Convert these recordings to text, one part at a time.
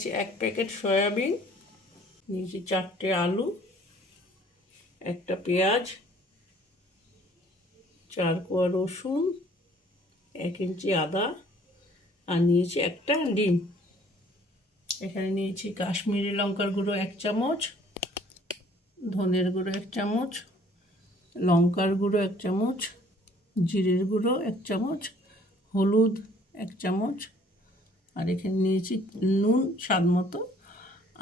নিয়েছি 1 packet soybean, নিয়েছি 4টে আলু, একটা পেঁয়াজ, 4 কোয়া রসুন, 1 ইঞ্চি আদা, আর নিয়েছি একটা ডিম। এখানে নিয়েছি কাশ্মীরি লঙ্কার গুঁড়ো 1 চামচ, ধনের গুঁড়ো 1 চামচ, লঙ্কার গুঁড়ো 1 চামচ, জিরের গুঁড়ো 1 চামচ, হলুদ 1 চামচ, আর এখানে নিয়েছি নুন স্বাদ মতো,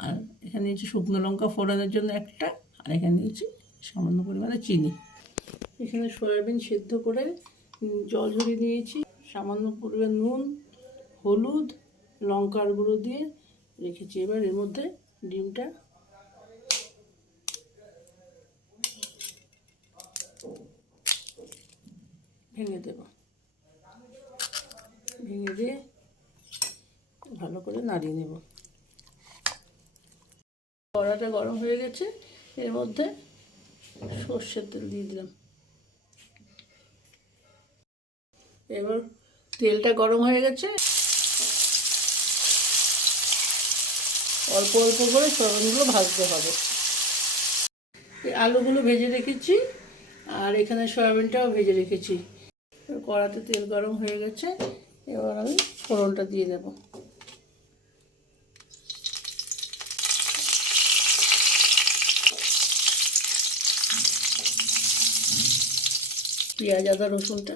আর এখানে নিয়েছি শুকনো লঙ্কা ফোড়নের জন্য একটা, আর এখানে নিয়েছি সামান্য পরিমাণে চিনি। এখানে সয়াবিন সিদ্ধ করে জল ঝরিয়ে নিয়েছি, সামান্য পরিমাণ নুন, হলুদ, লঙ্কার গুঁড়ো দিয়ে রেখেছি। এবার এর মধ্যে ডিমটা ভেঙে দেব, ভেঙে দিয়ে ভালো করে নাড়িয়ে নেব। কড়াটা গরম হয়ে গেছে, এর মধ্যে সর্ষের তেল দিয়ে দিলাম। এবার তেলটা গরম হয়ে গেছে, অল্প অল্প করে সয়াবিনগুলো ভাজতে হবে। এই আলুগুলো ভেজে রেখেছি, আর এখানে সয়াবিনটাও ভেজে রেখেছি। কড়াতে তেল গরম হয়ে গেছে, এবার আমি ফোড়নটা দিয়ে নেব। পেঁয়াজ, আদা, রসুনটা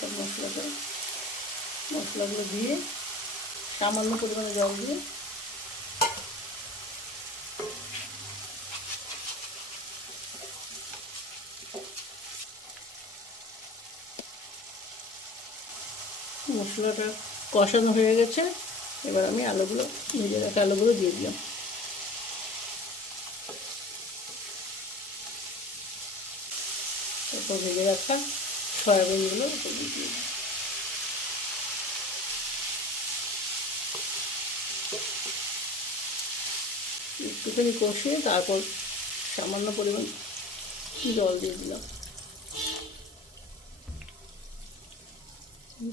সব মশলাগুলো দিয়ে সামান্য পরিমাণে জল দিয়ে মশলাটা কষানো হয়ে গেছে। এবার আমি আলুগুলো, ভেজে রাখা আলুগুলো দিয়ে দিলাম। তারপর ভেজে রাখা সয়াবিনগুলো দিয়ে দিলাম। একটুখানি কষিয়ে তারপর সামান্য পরিমাণ জল দিয়ে দিলাম।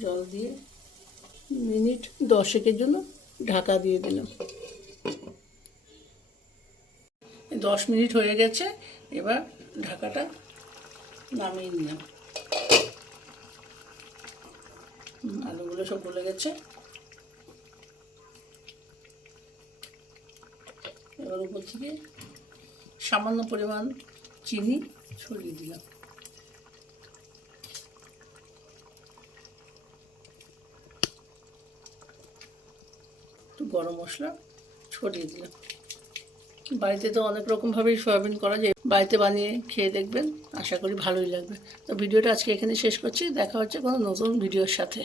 জল দিয়ে মিনিট 10 জন্য ঢাকা দিয়ে দিলাম। 10 মিনিট হয়ে গেছে, এবার ঢাকাটা নামিয়ে নিলাম। আলুগুলো সব গলে গেছে। এবার উপর থেকে সামান্য পরিমাণ চিনি ছড়িয়ে দিলাম। একটু গরম মশলা ছড়িয়ে দিলাম। বাড়িতে তো অনেক রকমভাবেই সয়াবিন করা যায়, বাড়িতে বানিয়ে খেয়ে দেখবেন, আশা করি ভালোই লাগবে। তো ভিডিওটা আজকে এখানে শেষ করছি, দেখা হচ্ছে কোনো নতুন ভিডিওর সাথে।